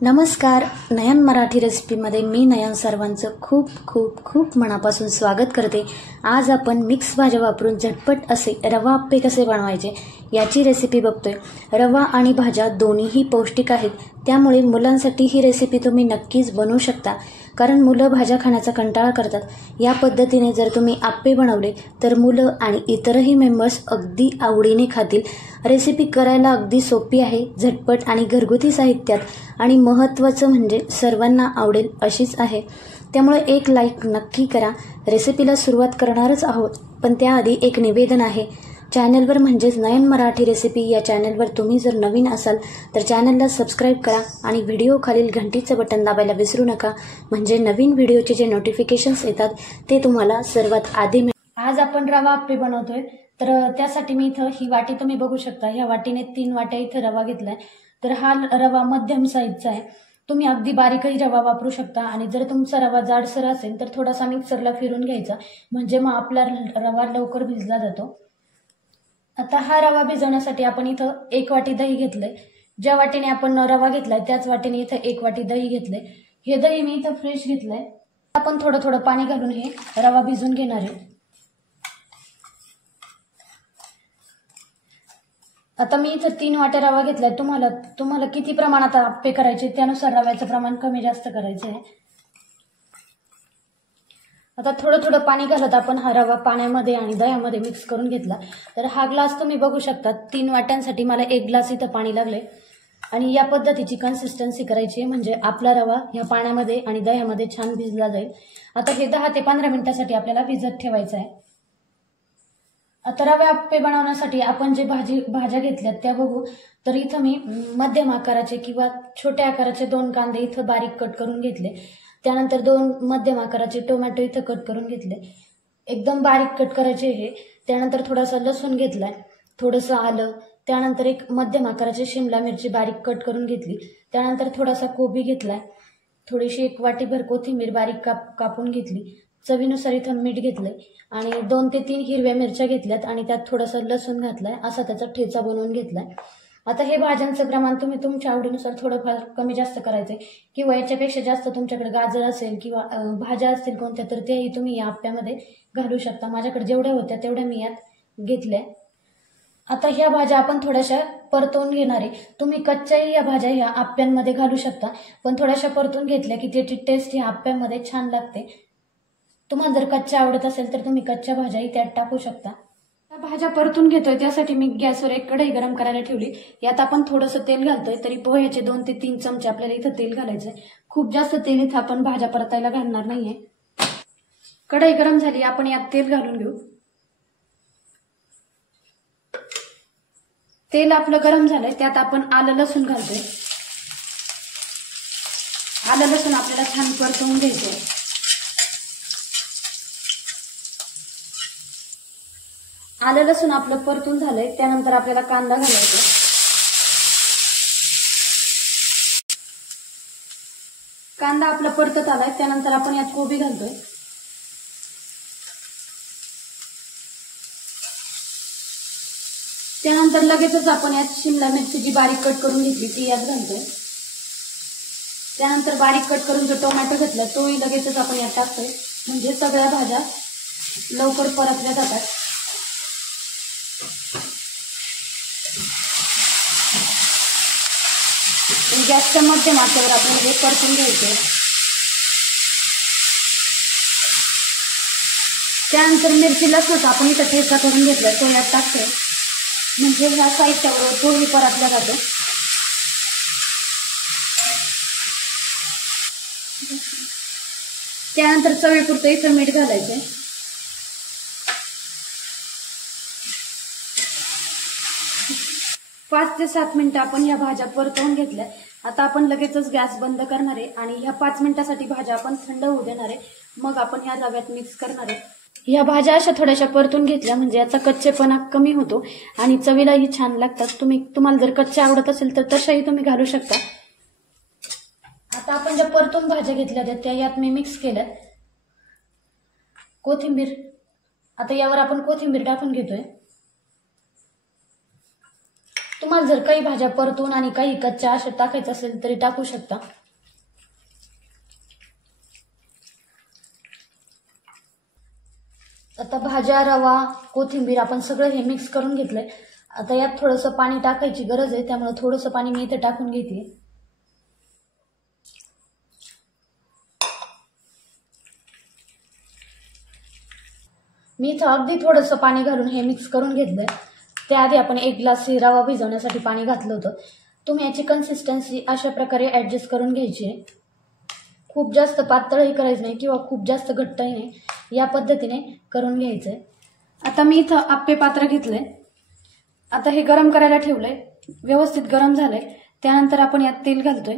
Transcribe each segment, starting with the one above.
नमस्कार. नयन मराठी रेसिपीमध्ये मी नयन सर्वांचं खूप खूप खूप मनापासून स्वागत करते. आज आपण मिक्स भाज्या वापरून झटपट असे रवा आप्पे कसे बनवायचे याची रेसिपी बघतोय. रवा आणि भाज्या दोन्हीही पौष्टिक आहेत, त्यामुळे मुलांसाठी ही रेसिपी तुम्ही नक्कीच बनवू शकता, कारण मुलं भाज्या खाण्याचा कंटाळा करतात. या पद्धतीने जर तुम्ही आप्पे बनवले तर मुलं आणि इतरही मेंबर्स अगदी आवडीने खातील. रेसिपी करायला अगदी सोपी आहे, झटपट आणि घरगुती साहित्यात, आणि महत्त्वाचं म्हणजे सर्वांना आवडेल अशीच आहे. त्यामुळे एक लाईक नक्की करा. रेसिपीला सुरुवात करणारच आहोत, पण त्याआधी एक निवेदन आहे. चॅनलवर म्हणजेच नयन मराठी रेसिपी या चॅनलवर तुम्ही जर नवीन असाल तर चॅनलला सबस्क्राईब करा आणि व्हिडिओ खालील घंटीचं बटन दाबायला विसरू नका, म्हणजे नवीन व्हिडिओचे जे नोटिफिकेशन्स येतात ते तुम्हाला सर्वात आधी मिळेल. आज आपण रवा आप्पे बनवतोय, तर त्यासाठी मी इथं ही वाटी तुम्ही बघू शकता. ह्या वाटीने 3 वाट्या इथं रवा घेतलाय. तर हा रवा मध्यम साईजचा आहे. तुम्ही अगदी बारीकही रवा वापरू शकता, आणि जर तुमचा रवा जाडसर असेल तर थोडासा मिक्सरला फिरून घ्यायचा, म्हणजे मग आपला रवा लवकर भिजला जातो. आता हा रवा भिजवण्यासाठी आपण इथं 1 वाटी दही घेतलंय. ज्या वाटीने आपण रवा घेतलाय त्याच वाटीने इथं 1 वाटी दही घेतलंय. हे दही मी इथं फ्रेश घेतलंय. आपण थोडं थोडं पाणी घालून हे रवा भिजून घेणार आहे. आता मी इथं 3 वाट्या रवा घेतलाय. तुम्हाला किती प्रमाणात आप्पे करायचे त्यानुसार रव्याचं प्रमाण कमी जास्त करायचं आहे. आता थोडं थोडं पाणी घालत आपण हा रवा पाण्यामध्ये आणि दह्यामध्ये मिक्स करून घेतला. तर हा ग्लास तुम्ही बघू शकता, 3 वाट्यांसाठी मला 1 ग्लास इथं पाणी लागले. आणि या पद्धतीची कन्सिस्टन्सी करायची, म्हणजे आपला रवा ह्या पाण्यामध्ये आणि दह्यामध्ये छान भिजला जाईल. आता हे 10 ते 15 मिनिटासाठी आपल्याला भिजत ठेवायचं आहे. आता रवा आप्पे बनवण्यासाठी आपण जे भाज्या घेतल्यात त्या बघू. तर इथं मी मध्यम आकाराचे किंवा छोट्या आकाराचे 2 कांदे इथं बारीक कट करून घेतले. त्यानंतर 2 मध्यम आकाराचे टोमॅटो इथं कट करून घेतले, एकदम बारीक कट करायचे हे. त्यानंतर थोडासा लसूण घेतलाय, थोडंसं आलं. त्यानंतर एक मध्यम आकाराची शिमला मिरची बारीक कट करून घेतली. त्यानंतर थोडासा कोबी घेतलाय, थोडीशी 1 वाटीभर कोथिंबीर बारीक कापून घेतली. चवीनुसार इथं मीठ घेतलंय आणि 2 ते 3 हिरव्या मिरच्या घेतल्यात आणि त्यात थोडासा लसूण घातलाय. असा त्याचा ठेचा बनवून घेतलाय. आता हे भाज्यांचं प्रमाण तुम्ही तुमच्या आवडीनुसार थोडंफार कमी जास्त करायचंय, किंवा याच्यापेक्षा जास्त तुमच्याकडे गाजर असेल किंवा भाज्या असतील कोणत्या तर तेही तुम्ही या आप्प्यामध्ये घालू शकता. माझ्याकडे जेवढ्या होत्या तेवढ्या मी यात घेतल्या. आता ह्या भाज्या आपण थोड्याशा परतवून घेणार आहे. तुम्ही कच्च्याही या भाज्या ह्या आप्प्यांमध्ये घालू शकता, पण थोड्याशा परतून घेतल्या की त्याची टेस्ट ह्या आप्प्यामध्ये छान लागते. तुम्हाला जर कच्च्या आवडत असेल तर तुम्ही कच्च्या भाज्याही त्यात टाकू शकता. भाज्या परतून घेतोय त्यासाठी मी गॅसवर एक कढई गरम करायला ठेवली. यात आपण थोडंसं तेल घालतोय. तरी पोह्याचे 2 ते 3 चमचे आपल्याला इथं तेल घालायचंय. खूप जास्त तेल इथं आपण भाज्या परतायला घालणार नाहीये. कढई गरम झाली, आपण यात तेल घालून घेऊ. तेल आपलं गरम झालंय, त्यात आपण आलं लसूण घालतोय. आलं लसूण आपल्याला छान परतवून घ्यायचंय. आलं लसूण आपलं परतून झालंय, त्यानंतर आपल्याला कांदा घालायचा. कांदा आपला परतत आलाय, त्यानंतर आपण यात कोबी घालतोय. त्यानंतर लगेचच आपण यात शिमला मिरची जी बारीक कट करून घेतली ती यात घालतोय. त्यानंतर बारीक कट करून जो टोमॅटो घेतला तोही लगेचच आपण यात टाकतोय, म्हणजे सगळ्या भाज्या लवकर परतल्या जातात. गॅसच्या मध्यम आचेवर आपण हे परतून घ्यायचं. त्यानंतर मिरची लसूण आपण इथं ठेचा करून घेतला तो यात टाकतोय, म्हणजे ह्या साहित्यावर तोही परतला जातो. त्यानंतर चवीपुरतं इथं मीठ घालायचंय. पाच ते 7 मिनिटं आपण ह्या भाज्या परतवून घेतल्या. आता आपण लगेचच गॅस बंद करणार आहे आणि ह्या 5 मिनिटासाठी भाज्या आपण थंड होऊ देणार आहे. मग आपण ह्या रव्यात मिक्स करणार आहे. ह्या भाज्या अशा थोड्याशा परतून घेतल्या म्हणजे याचा कच्चेपणा कमी होतो आणि चवीलाही छान लागतात. तुम्हाला जर कच्च्या आवडत असेल तर तशाही तुम्ही घालू शकता. आता आपण ज्या परतून भाज्या घेतल्या होत्या त्या यात मी मिक्स केल्यात. कोथिंबीर, आता यावर आपण कोथिंबीर टाकून घेतोय. तुम्हाला जर काही भाज्या परतून आणि काही कच्च्या अशा टाकायचं असेल तरी टाकू शकता. आता भाज्या, रवा, कोथिंबीर आपण सगळं हे मिक्स करून घेतलंय. आता यात थोडंसं पाणी टाकायची गरज आहे, त्यामुळे थोडंसं पाणी मी इथे टाकून घेते. मी इथं अगदी थोडंसं पाणी घालून हे मिक्स करून घेतलंय. त्याआधी आपण 1 ग्लास रवा भिजवण्यासाठी पाणी घातलं होतं. तुम्ही याची कन्सिस्टन्सी अशा प्रकारे ऍडजस्ट करून घ्यायची आहे. खूप जास्त पातळही करायचं नाही किंवा खूप जास्त घट्टही नाही, या पद्धतीने करून घ्यायचंय. आता मी इथं आप्पे पात्र घेतलंय. आता हे गरम करायला ठेवलंय. व्यवस्थित गरम झालंय. त्यानंतर आपण यात तेल घालतोय.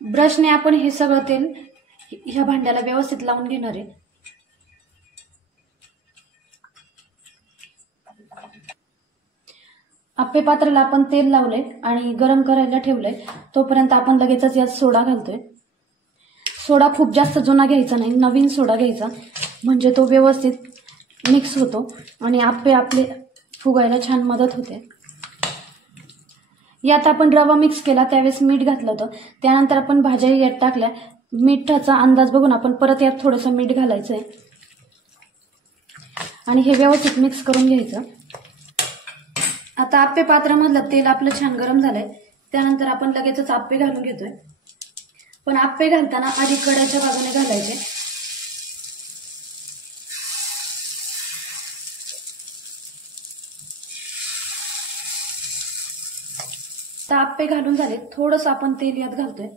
ब्रशने आपण हे सगळं तेल ह्या भांड्याला व्यवस्थित लावून घेणार आहे. आप्पे पात्राला आपण तेल लावलंय आणि गरम करायला ठेवलंय. तोपर्यंत आपण लगेचच यात सोडा घालतोय. सोडा खूप जास्त जुना घ्यायचा नाही, नवीन सोडा घ्यायचा, म्हणजे तो व्यवस्थित मिक्स होतो आणि आप्पे आपले फुगायला छान मदत होते. यात आपण रवा मिक्स केला त्यावेळेस मीठ घातलं होतं. त्यानंतर आपण भाज्या यात टाकल्या. मिठाचा अंदाज बघून आपण परत यात थोडंसं मीठ घालायचंय आणि हे व्यवस्थित मिक्स करून घ्यायचं. आता आप्पे पात्रामधलं तेल आपलं छान गरम झालंय. त्यानंतर आपण लगेचच आप्पे घालून घेतोय. पण आप्पे घालताना आधी कड्याच्या बाजूने घालायचे. आता आप्पे घालून झाले. थोडंसं आपण तेल यात घालतोय.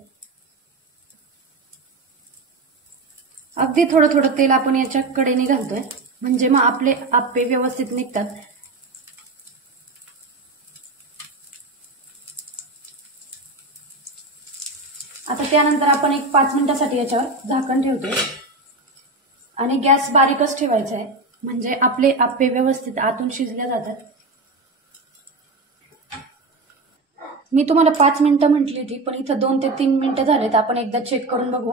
अगदी थोडं थोडं तेल आपण याच्या कडेने घालतोय, म्हणजे मग आपले आप्पे व्यवस्थित निघतात. आता त्यानंतर आपण 5 मिनिटासाठी याच्यावर झाकण ठेवतोय आणि गॅस बारीकच ठेवायचा आहे, म्हणजे आपले आप्पे व्यवस्थित आतून शिजले जातात. मी तुम्हाला 5 मिनिटं म्हटली होती, पण इथं 2 ते 3 मिनिटं झालेत. आपण एकदा चेक करून बघू.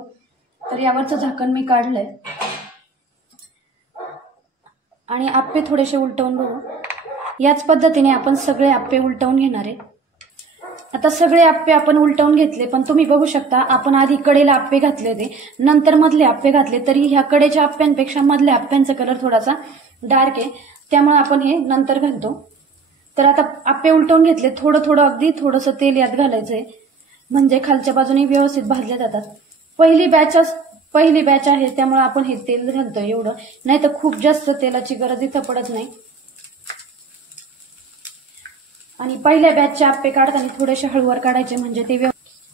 तर यावरचं झाकण मी काढलंय आणि आप्पे थोडेसे उलटवून बघू. याच पद्धतीने आपण सगळे आप्पे उलटवून घेणार आहे. आता सगळे आप्पे आपण उलटवून घेतले, पण तुम्ही बघू शकता आपण आधी कडेला आप्पे घातले होते, नंतर मधले आप्पे घातले, तरी ह्या कडेच्या आप्प्यांपेक्षा मधल्या आप्प्यांचा कलर थोडासा डार्क आहे, त्यामुळे आपण हे नंतर घालतो. तर आता आप्पे उलटवून घेतले. थोडं थोडं अगदी थोडंसं तेल यात घालायचंय, म्हणजे खालच्या बाजूने व्यवस्थित भाजले जातात. पहिली बॅच आहे, त्यामुळे आपण हे तेल घालतोय एवढं, नाही तर खूप जास्त तेलाची गरज इथं पडत नाही. आणि पहिल्या बॅचचे आप्पे काढताना थोडेसे हळूवार काढायचे, म्हणजे ते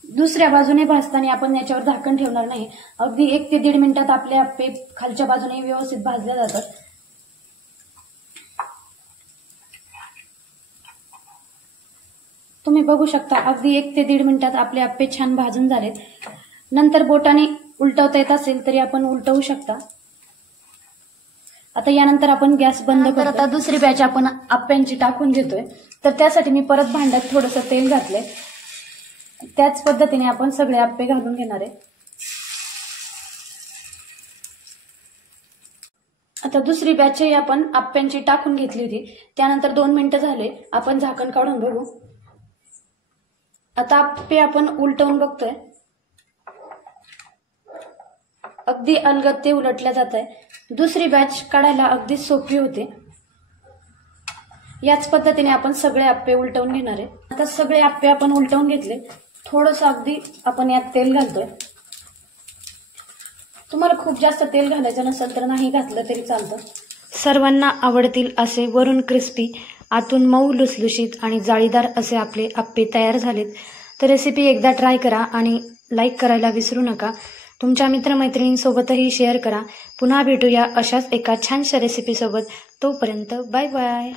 दुसऱ्या बाजूने भाजताना आपण याच्यावर झाकण ठेवणार नाही. अगदी 1 ते 1.5 मिनिटात आपले आप्पे खालच्या बाजूने व्यवस्थित भाजले जातात. तुम्ही बघू शकता अगदी 1 ते 1.5 मिनिटात आपले आप्पे छान भाजून झालेत. नंतर बोटाने उलटवता येत असेल तरी आपण उलटवू शकता. आता यानंतर आपण गॅस बंद करतो. आता दुसरी बॅच आपण आप्प्यांची टाकून घेतोय. तर त्यासाठी मी परत भांड्यात थोडंसं तेल घातलंय. त्याच पद्धतीने आपण सगळे आप्पे घालून घेणार आहे. आता दुसरी बॅचही आपण आप्प्यांची टाकून घेतली होती. त्यानंतर 2 मिनिटं झाले. आपण झाकण काढून बघू. आता आप्पे आपण उलटवून बघतोय. अगदी अलगद ते उलटल्या जात आहे. दुसरी बॅच काढायला अगदी सोपी होते. याच पद्धतीने आपण सगळे आप्पे उलटवून घेणार आहे. आता सगळे आप्पे आपण उलटवून घेतले. थोडंसं अगदी आपण यात तेल घालतोय. तुम्हाला खूप जास्त तेल घालायचं नसेल तर नाही घातलं तरी चालतं. सर्वांना आवडतील असे वरून क्रिस्पी, आतून मऊ लुसलुशीत आणि जाळीदार असे आपले आप्पे तयार झालेत. तर रेसिपी एकदा ट्राय करा आणि लाईक करायला विसरू नका. तुमच्या मित्रमैत्रिणींसोबतही शेअर करा. पुन्हा भेटूया अशाच एका छानशा रेसिपीसोबत. तोपर्यंत बाय बाय.